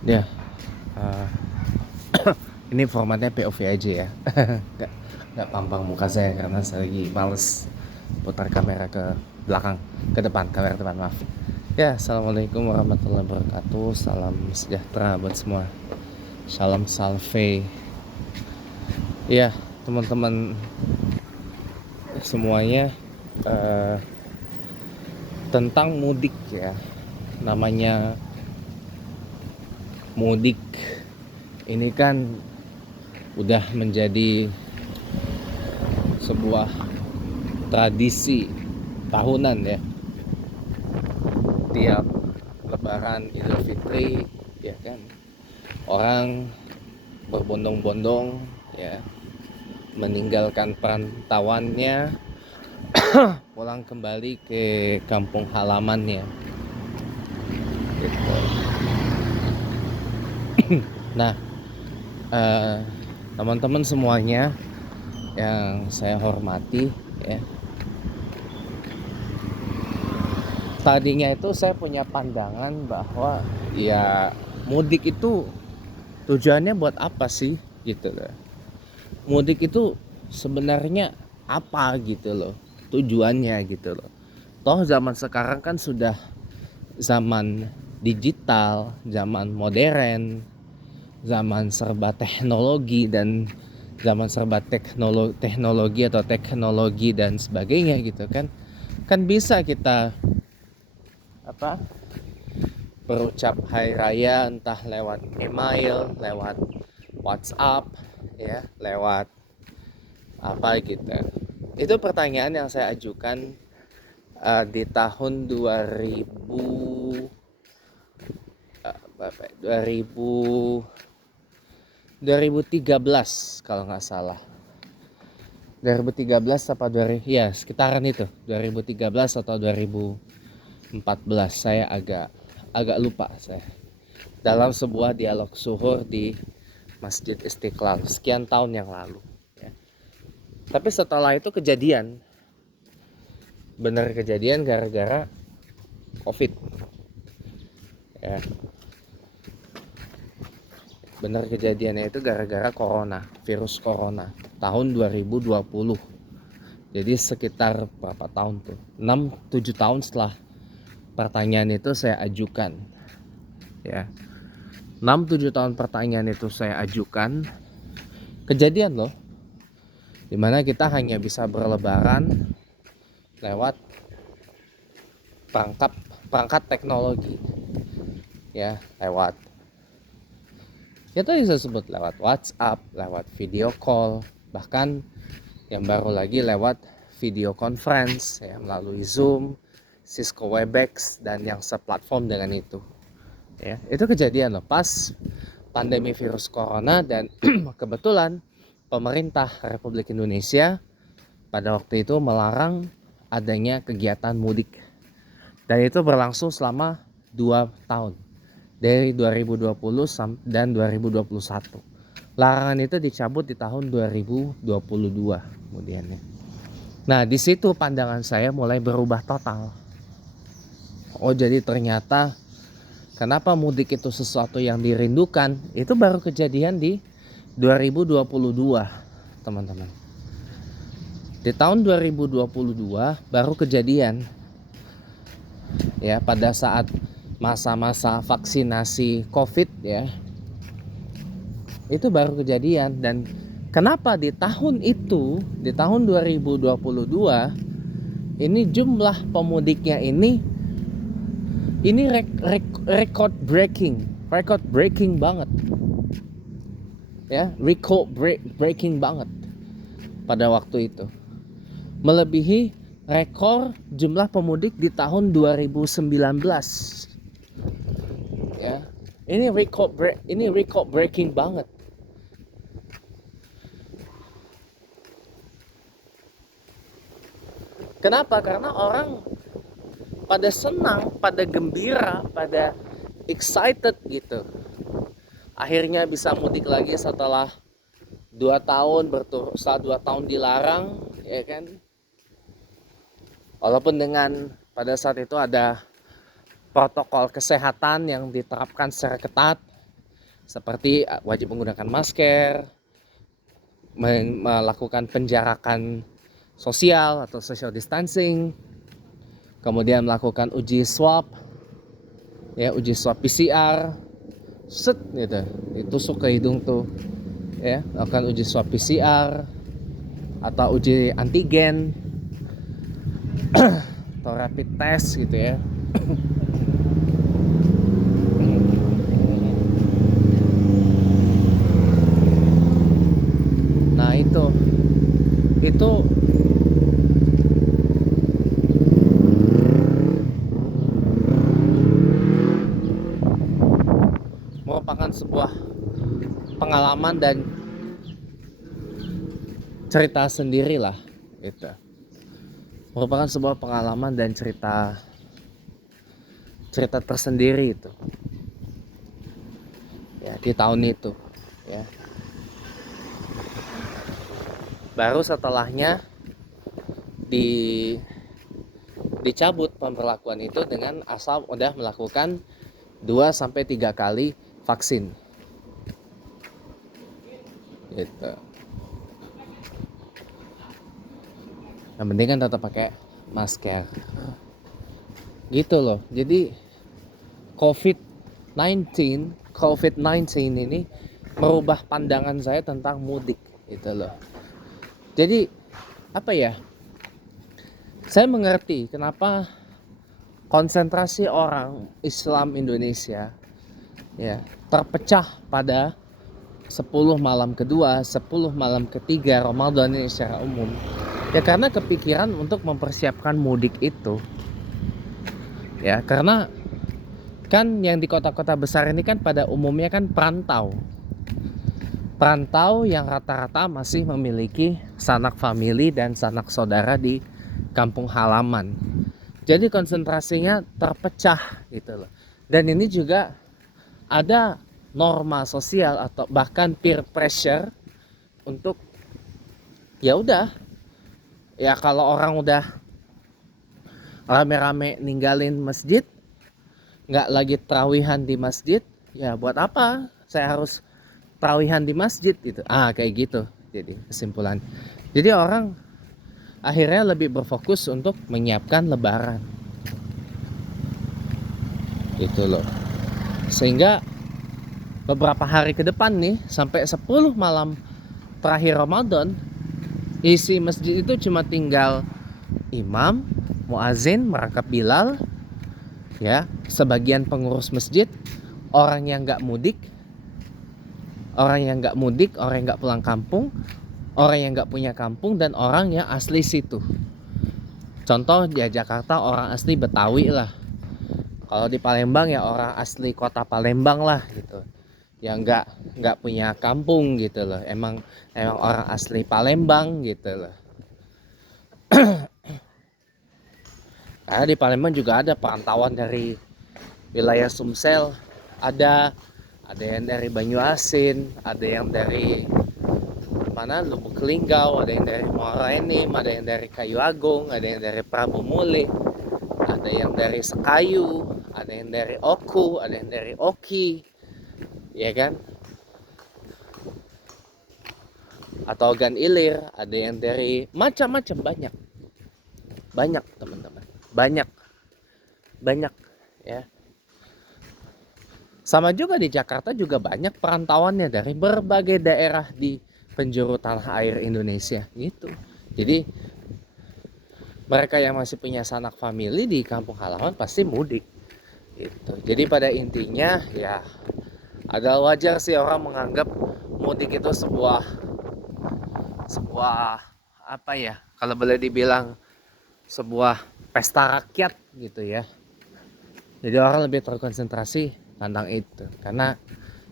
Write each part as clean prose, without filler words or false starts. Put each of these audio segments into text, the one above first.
Ya, uh, ini formatnya POV aja ya. nggak, nggak pampang muka saya karena saya lagi males putar kamera ke belakang, ke depan, kamera depan, maaf. Ya, assalamualaikum warahmatullahi wabarakatuh. Salam sejahtera buat semua. Salam salve. Ya, teman-teman semuanya, uh, tentang mudik ya. Namanya mudik ini kan udah menjadi sebuah tradisi tahunan ya. Tiap Lebaran Idul Fitri ya kan, orang berbondong-bondong ya, meninggalkan perantauannya, pulang kembali ke kampung halamannya gitu. Nah, eh, teman-teman semuanya yang saya hormati ya, tadinya itu saya punya pandangan bahwa ya mudik itu tujuannya buat apa sih gitu loh. Mudik itu sebenarnya apa gitu loh, tujuannya gitu loh. Toh zaman sekarang kan sudah zaman digital, zaman modern, zaman serba teknologi dan zaman serba teknologi atau teknologi dan sebagainya gitu kan. Kan bisa kita apa, berucap hari raya entah lewat email, lewat WhatsApp ya, lewat apa gitu. Itu pertanyaan yang saya ajukan di tahun 2013 kalau nggak salah. 2013 apa 2000 ya, sekitaran itu, 2013 atau 2014, saya agak lupa saya. Dalam sebuah dialog suhur di Masjid Istiqlal sekian tahun yang lalu ya. Tapi setelah itu kejadian, bener kejadian gara-gara COVID ya. Bener kejadiannya itu gara-gara corona, virus corona tahun 2020. Jadi sekitar berapa tahun tuh, 6-7 tahun setelah pertanyaan itu saya ajukan ya. 6-7 tahun pertanyaan itu saya ajukan, kejadian loh, dimana kita hanya bisa berlebaran lewat perangkat teknologi ya, lewat itu bisa sebut lewat WhatsApp, lewat video call, bahkan yang baru lagi lewat video conference ya, melalui Zoom, Cisco Webex dan yang seplatform dengan itu ya. Itu kejadian loh pas pandemi virus corona, dan kebetulan pemerintah Republik Indonesia pada waktu itu melarang adanya kegiatan mudik, dan itu berlangsung selama 2 tahun, dari 2020 dan 2021. Larangan itu dicabut di tahun 2022 kemudiannya. Nah, di situ pandangan saya mulai berubah total. Oh, jadi ternyata kenapa mudik itu sesuatu yang dirindukan, itu baru kejadian di 2022, teman-teman. Di tahun 2022 baru kejadian ya, pada saat masa-masa vaksinasi COVID ya. Itu baru kejadian. Dan kenapa di tahun itu, di tahun 2022 ini jumlah pemudiknya ini record breaking banget ya, breaking banget pada waktu itu, melebihi rekor jumlah pemudik di tahun 2019 ya. Ini record breaking banget. Kenapa? Karena orang pada senang, pada gembira, pada excited gitu. Akhirnya bisa mudik lagi setelah 2 tahun setelah 2 tahun dilarang ya kan. Walaupun dengan pada saat itu ada protokol kesehatan yang diterapkan secara ketat seperti wajib menggunakan masker, melakukan penjarakan sosial atau social distancing, kemudian melakukan uji swab, ya uji swab PCR, set gitu, ditusuk ke hidung tuh, ya lakukan uji swab PCR atau uji antigen atau rapid test gitu ya. Nah itu merupakan sebuah pengalaman dan cerita sendiri lah gitu. Merupakan sebuah pengalaman dan cerita tersendiri itu ya di tahun itu ya. Baru setelahnya dicabut pemberlakuan itu dengan asal udah melakukan 2-3 kali vaksin gitu. Yang penting kan tetap pakai masker gitu loh. Jadi COVID-19 ini merubah pandangan saya tentang mudik gitu loh. Jadi apa ya, saya mengerti kenapa konsentrasi orang Islam Indonesia ya terpecah pada 10 malam kedua, 10 malam ketiga Ramadan ini secara umum. Ya karena kepikiran untuk mempersiapkan mudik itu. Ya karena kan yang di kota-kota besar ini kan pada umumnya kan perantau yang rata-rata masih memiliki sanak famili dan sanak saudara di kampung halaman. Jadi konsentrasinya terpecah gitu loh. Dan ini juga ada norma sosial atau bahkan peer pressure untuk ya udah, ya kalau orang udah rame-rame ninggalin masjid, nggak lagi terawihan di masjid, ya buat apa saya harus terawihan di masjid gitu. Kayak gitu jadi kesimpulan. Jadi orang akhirnya lebih berfokus untuk menyiapkan lebaran gitu loh. Sehingga beberapa hari ke depan nih sampai 10 malam terakhir Ramadan, isi masjid itu cuma tinggal imam, muazin, merangkap Bilal, ya, sebagian pengurus masjid, orang yang nggak mudik, orang yang nggak pulang kampung, orang yang nggak punya kampung, dan orang yang asli situ. Contoh di Jakarta orang asli Betawi lah. Kalau di Palembang ya orang asli kota Palembang lah gitu. Yang nggak punya kampung gitu loh. Emang orang asli Palembang gitu loh. Karena di Palembang juga ada perantauan dari wilayah Sumsel, ada yang dari Banyuasin, ada yang dari mana Lubuk Linggau, ada yang dari Muara Enim, ada yang dari Kayu Agung, ada yang dari Prabu Muli, ada yang dari Sekayu, ada yang dari Oku, ada yang dari Oki, ya kan? Atau Ogan Ilir, ada yang dari macam-macam, banyak teman-teman, banyak ya. Sama juga di Jakarta juga banyak perantauannya dari berbagai daerah di penjuru tanah air Indonesia gitu. Jadi mereka yang masih punya sanak famili di kampung halaman pasti mudik gitu. Jadi pada intinya ya agak wajar sih orang menganggap mudik itu sebuah apa ya, kalau boleh dibilang sebuah pesta rakyat gitu ya. Jadi orang lebih terkonsentrasi tentang itu karena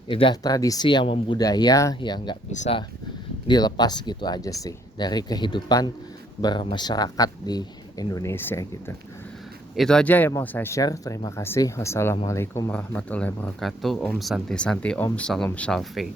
udah tradisi yang membudaya yang nggak bisa dilepas gitu aja sih dari kehidupan bermasyarakat di Indonesia gitu. Itu aja yang mau saya share. Terima kasih. Wassalamualaikum warahmatullahi wabarakatuh. Om Santi Santi, Om Salam Shalvi.